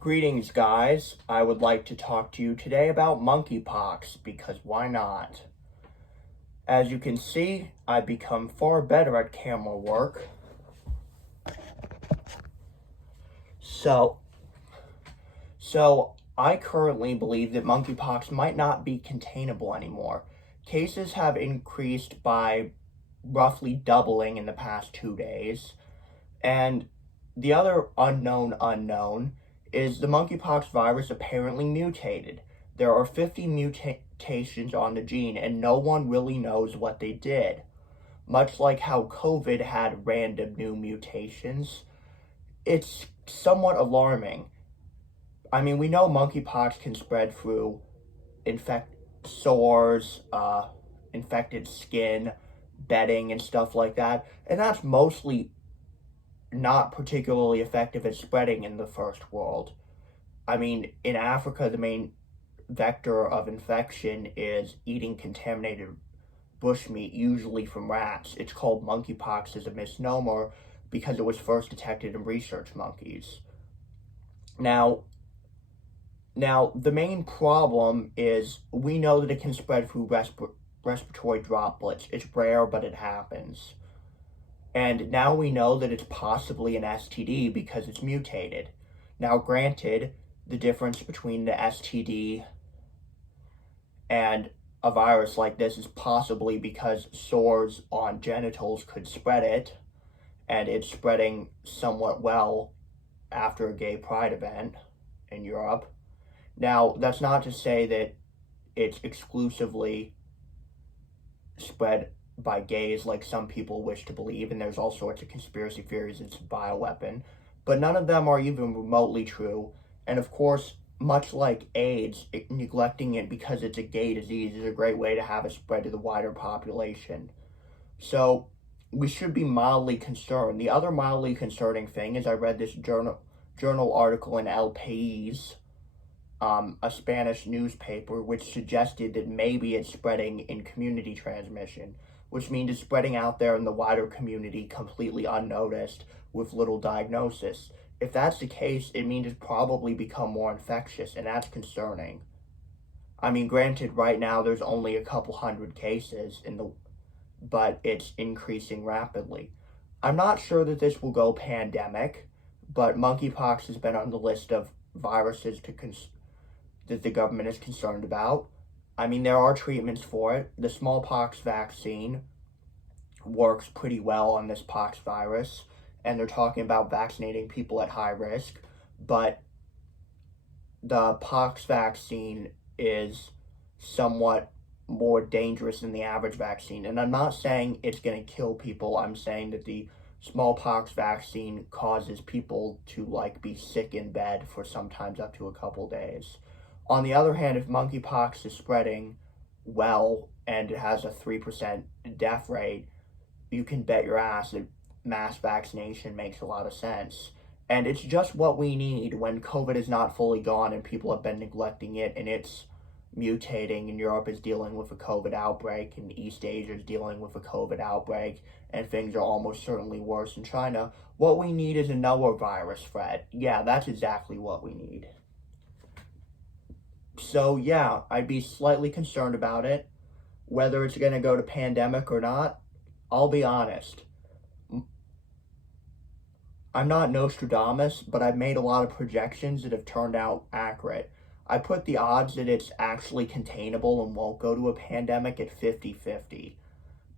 Greetings, guys. I would like to talk to you today about monkeypox, because why not? As you can see, I've become far better at camera work. So I currently believe that monkeypox might not be containable anymore. Cases have increased by roughly doubling in the past 2 days. And the other unknown is the monkeypox virus apparently mutated. There are 50 mutations on the gene, and no one really knows what they did. Much like how COVID had random new mutations, it's somewhat alarming. I mean, we know monkeypox can spread through sores, infected skin, bedding, and stuff like that, and that's mostly not particularly effective at spreading in the first world. I mean, in Africa, the main vector of infection is eating contaminated bushmeat, usually from rats. It's called monkeypox as a misnomer because it was first detected in research monkeys. Now, the main problem is we know that it can spread through respiratory droplets. It's rare, but it happens. And now we know that it's possibly an STD because it's mutated. Now, granted, the difference between the STD and a virus like this is possibly because sores on genitals could spread it, and it's spreading somewhat well after a gay pride event in Europe. Now, that's not to say that it's exclusively spread by gays like some people wish to believe, and there's all sorts of conspiracy theories it's a bioweapon, but none of them are even remotely true. And of course, much like AIDS, neglecting it because it's a gay disease is a great way to have it spread to the wider population. So we should be mildly concerned. The other mildly concerning thing is I read this journal article in El País, a Spanish newspaper, which suggested that maybe it's spreading in community transmission, which means it's spreading out there in the wider community completely unnoticed with little diagnosis. If that's the case, it means it's probably become more infectious, and that's concerning. I mean, granted, right now there's only a couple hundred cases but it's increasing rapidly. I'm not sure that this will go pandemic, but monkeypox has been on the list of viruses that the government is concerned about. I mean, there are treatments for it. The smallpox vaccine works pretty well on this pox virus, and they're talking about vaccinating people at high risk, but the pox vaccine is somewhat more dangerous than the average vaccine. And I'm not saying it's going to kill people. I'm saying that the smallpox vaccine causes people to be sick in bed for sometimes up to a couple days. On the other hand, if monkeypox is spreading well and it has a 3% death rate, you can bet your ass that mass vaccination makes a lot of sense. And it's just what we need when COVID is not fully gone and people have been neglecting it, and it's mutating, and Europe is dealing with a COVID outbreak, and East Asia is dealing with a COVID outbreak, and things are almost certainly worse in China. What we need is another virus threat. Yeah, that's exactly what we need. So yeah, I'd be slightly concerned about it. Whether it's going to go to pandemic or not, I'll be honest. I'm not Nostradamus, but I've made a lot of projections that have turned out accurate. I put the odds that it's actually containable and won't go to a pandemic at 50-50,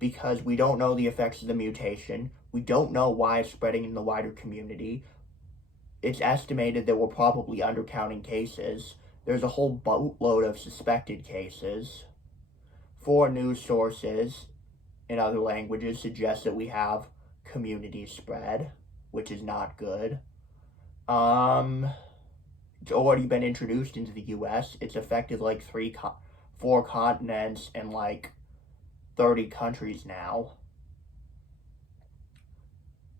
because we don't know the effects of the mutation. We don't know why it's spreading in the wider community. It's estimated that we're probably undercounting cases. There's a whole boatload of suspected cases. 4 news sources in other languages suggest that we have community spread, which is not good. It's already been introduced into the U.S. It's affected 4 continents and 30 countries now.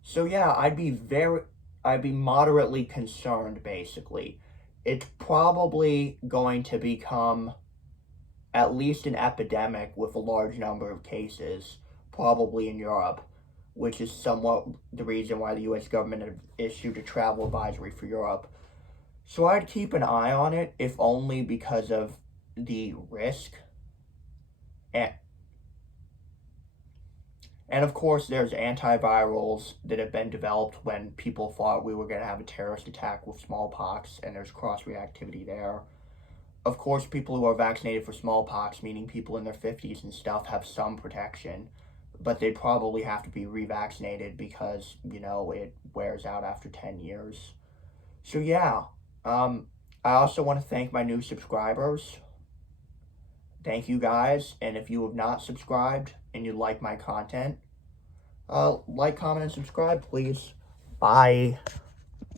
So yeah, I'd be moderately concerned, basically. It's probably going to become at least an epidemic with a large number of cases, probably in Europe, which is somewhat the reason why the U.S. government have issued a travel advisory for Europe. So I'd keep an eye on it, if only because of the risk. And, and of course, there's antivirals that have been developed when people thought we were going to have a terrorist attack with smallpox, and there's cross-reactivity there. Of course, people who are vaccinated for smallpox, meaning people in their 50s and stuff, have some protection, but they'd probably have to be revaccinated because, it wears out after 10 years. So yeah, I also want to thank my new subscribers. Thank you guys, and if you have not subscribed and you like my content, like, comment, and subscribe, please. Bye.